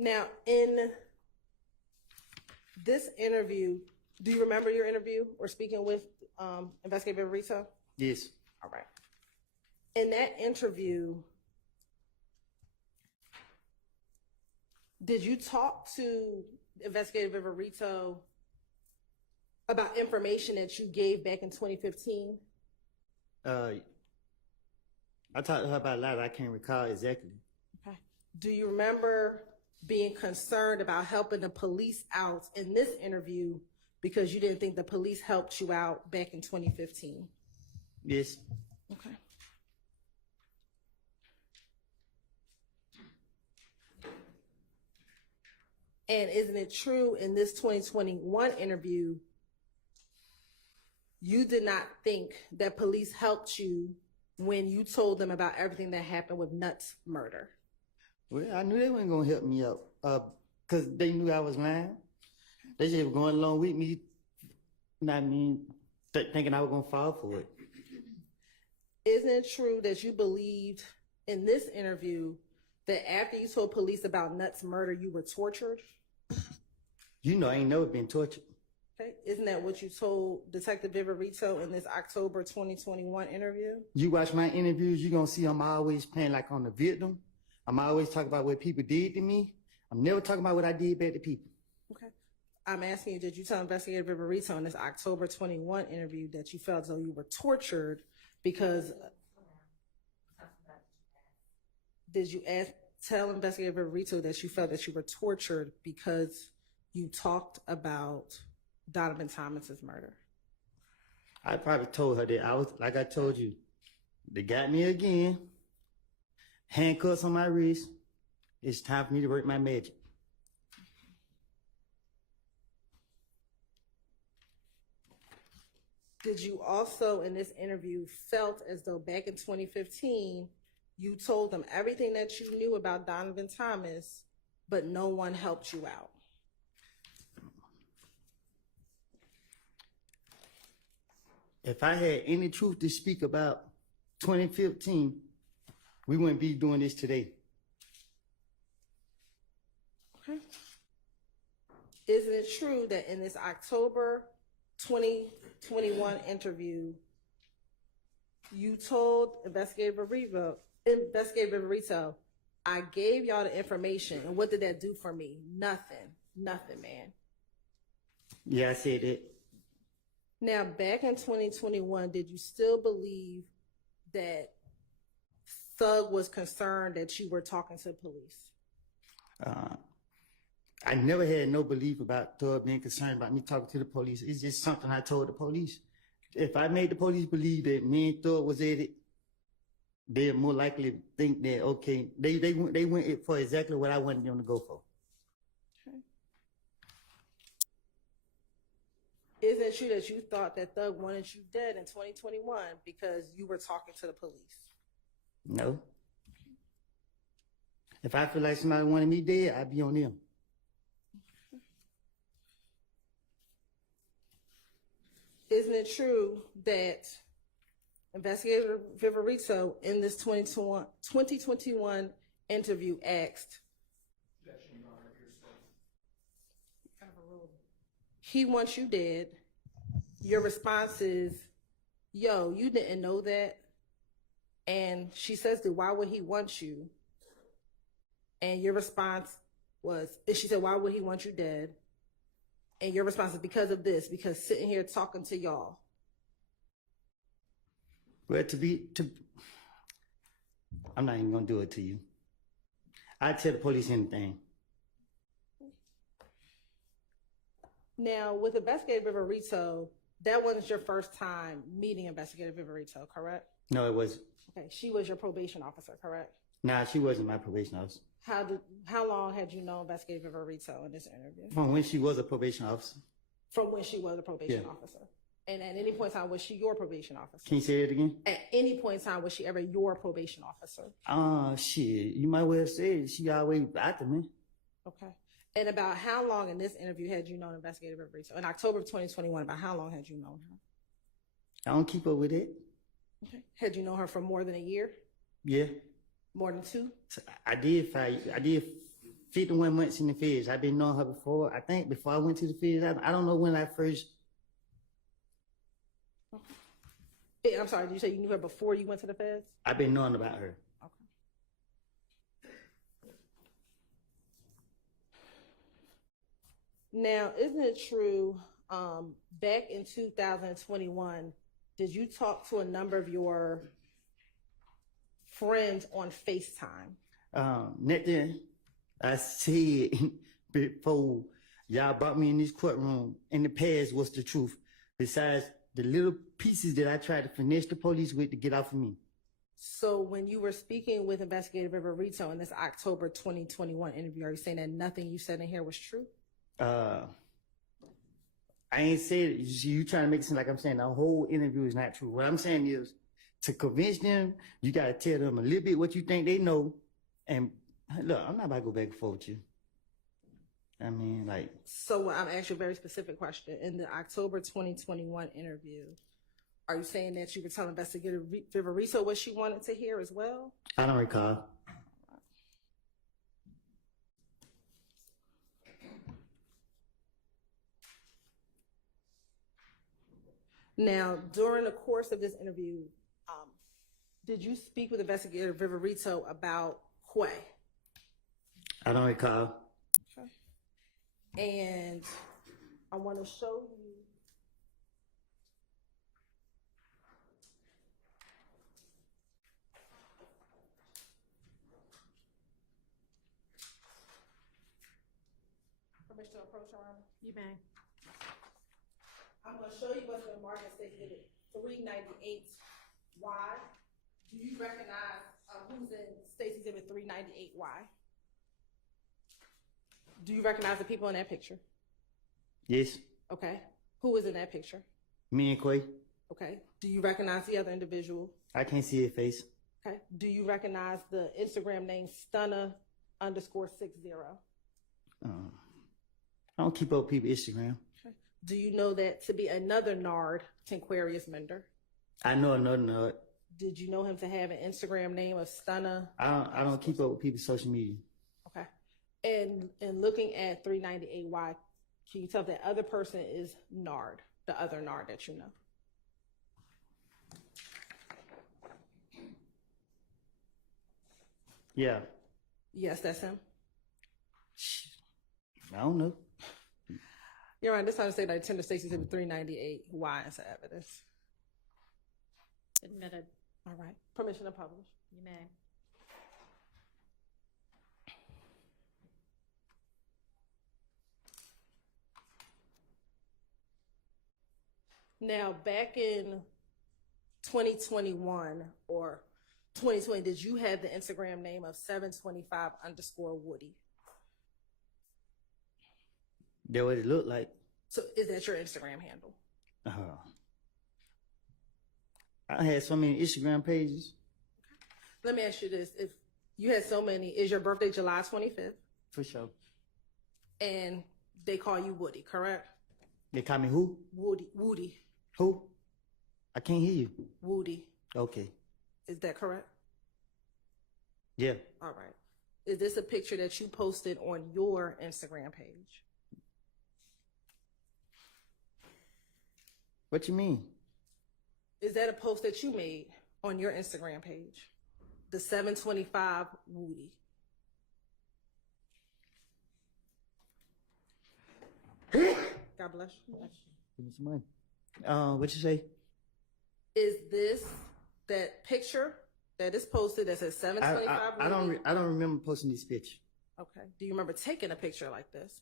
Now, in this interview, do you remember your interview or speaking with Investigator Rito? Yes. All right. In that interview, did you talk to Investigator Viverito about information that you gave back in 2015? I talked to her about a lot. I can't recall exactly. Okay. Do you remember being concerned about helping the police out in this interview because you didn't think the police helped you out back in 2015? Yes. Okay. And isn't it true in this 2021 interview, you did not think that police helped you when you told them about everything that happened with Nutt's murder? Well, I knew they weren't going to help me out because they knew I was lying. They just were going along with me, thinking I was going to fall for it. Isn't it true that you believed in this interview that after you told police about Nutt's murder, you were tortured? You know, I ain't never been tortured. Okay. Isn't that what you told Detective Viverito in this October 2021 interview? You watch my interviews, you're going to see I'm always playing like on the victim. I'm always talking about what people did to me. I'm never talking about what I did back to people. Okay. I'm asking you, did you tell Investigator Viverito in this October 21 interview that you felt as though you were tortured because... Did you tell Investigator Viverito that you felt that you were tortured because you talked about Donovan Thomas's murder? I probably told her that like I told you, they got me again. Handcuffs on my wrist. It's time for me to work my magic. Did you also, in this interview, felt as though back in 2015, you told them everything that you knew about Donovan Thomas, but no one helped you out? If I had any truth to speak about 2015, we wouldn't be doing this today. Okay. Isn't it true that in this October 2021 interview, you told Investigator Viverito, I gave y'all the information, and what did that do for me? Nothing, man. Yeah, I said it. Now, back in 2021, did you still believe that Thug was concerned that you were talking to the police? I never had no belief about Thug being concerned about me talking to the police. It's just something I told the police. If I made the police believe that me and Thug was at it, they're more likely to think that, okay, they went for exactly what I wanted them to go for. Okay. Isn't it true that you thought that Thug wanted you dead in 2021 because you were talking to the police? No. If I feel like somebody wanted me dead, I'd be on them. Isn't it true that Investigator Viverito in this 2021 interview asked, he wants you dead. Your response is, yo, you didn't know that. And she says, why would he want you? And your response was, she said, why would he want you dead? And your response is because of this, because sitting here talking to y'all. Well, I'm not even gonna do it to you. I'd tell the police anything. Now, with Investigator Viverito, that wasn't your first time meeting Investigator Viverito, correct? No, it wasn't. Okay, she was your probation officer, correct? Nah, she wasn't my probation officer. How long had you known Investigator Viverito in this interview? From when she was a probation officer. From when she was a probation officer. And at any point in time, was she your probation officer? Can you say it again? At any point in time, was she ever your probation officer? Shit. You might well say it. She always after me. Okay. And about how long in this interview had you known Investigator Viverito? In October of 2021, about how long had you known her? I don't keep up with it. Okay. Had you known her for more than a year? Yeah. More than 2? I did 51 months in the feds. I've been knowing her before. I think before I went to the feds. I don't know when I first. I'm sorry, did you say you knew her before you went to the feds? I've been knowing about her. Okay. Now, isn't it true, back in 2021, did you talk to a number of your friends on FaceTime? Nothing I said before y'all brought me in this courtroom in the past was the truth. Besides the little pieces that I tried to finesse the police with to get off of me. So when you were speaking with Investigator Viverito in this October 2021 interview, are you saying that nothing you said in here was true? I ain't said it. You trying to make it seem like I'm saying the whole interview is not true. What I'm saying is, to convince them, you got to tell them a little bit what you think they know. And look, I'm not about to go back and forth with you. I mean, like. So I'm asking you a very specific question. In the October 2021 interview, are you saying that you were telling Investigator Viverito what she wanted to hear as well? I don't recall. Now, during the course of this interview, did you speak with Investigator Viverito about Quay? I don't recall. Okay. And I want to show you. Permission to approach, Your Honor? You may. I'm going to show you what's been marked as Exhibit 398Y. Do you recognize who's in State's Exhibit 398Y? Do you recognize the people in that picture? Yes. Okay. Who is in that picture? Me and Quay. Okay. Do you recognize the other individual? I can't see her face. Okay. Do you recognize the Instagram name Stunner_60? I don't keep up with people's Instagram. Okay. Do you know that to be another Nard, Tinquarius Mender? I know another nerd. Did you know him to have an Instagram name of Stunner? I don't keep up with people's social media. Okay. And looking at 398Y, can you tell if that other person is Nard, the other Nard that you know? Yeah. Yes, that's him. I don't know. You're right. This time to say that Tender Stacy Exhibit 398Y as evidence. Admitted. All right. Permission to publish. You may. Now, back in 2021 or 2020, did you have the Instagram name of 725_Woody? That what it looked like. So is that your Instagram handle? I had so many Instagram pages. Let me ask you this. If you had so many, is your birthday July 25th? For sure. And they call you Woody, correct? They call me who? Woody. Who? I can't hear you. Woody. Okay. Is that correct? Yeah. All right. Is this a picture that you posted on your Instagram page? What you mean? Is that a post that you made on your Instagram page? The 725 Woody. God bless you. Give me some money. What you say? Is this that picture that is posted that says 725 Woody? I don't remember posting this picture. Okay. Do you remember taking a picture like this?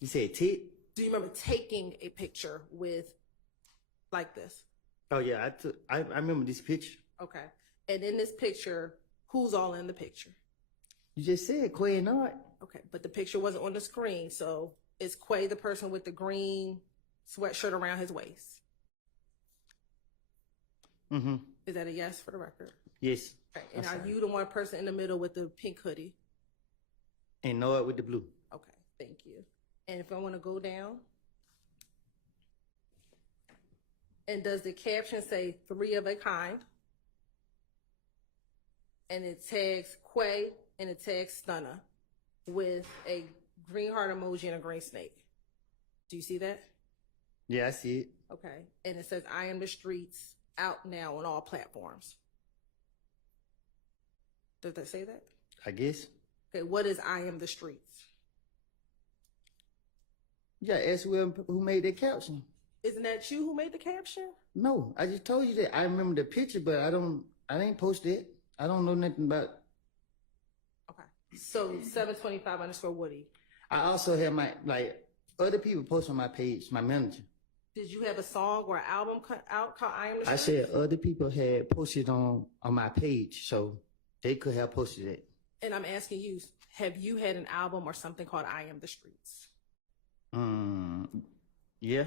You said tit? Do you remember taking a picture with like this? Oh yeah, I remember this picture. Okay. And in this picture, who's all in the picture? You just said Quay and Art. Okay, but the picture wasn't on the screen, so is Quay the person with the green sweatshirt around his waist? Mm-hmm. Is that a yes for the record? Yes. Okay. And are you the one person in the middle with the pink hoodie? And Art with the blue. Okay, thank you. And if I want to go down, and does the caption say 3 of a kind? And it tags Quay and it tags Stunner. with a green heart emoji and a green snake. Do you see that? Yeah, I see it. Okay. And it says, I am the streets, out now on all platforms. Does that say that? I guess. Okay, what is I am the streets? Yeah, ask who made that caption. Isn't that you who made the caption? No, I just told you that. I remember the picture, but I didn't post it. I don't know nothing about. Okay. So 725_Woody. I also have other people post on my page, my manager. Did you have a song or an album out called I Am the Streets? I said other people had posted on my page, so they could have posted it. And I'm asking you, have you had an album or something called I Am the Streets? Yeah.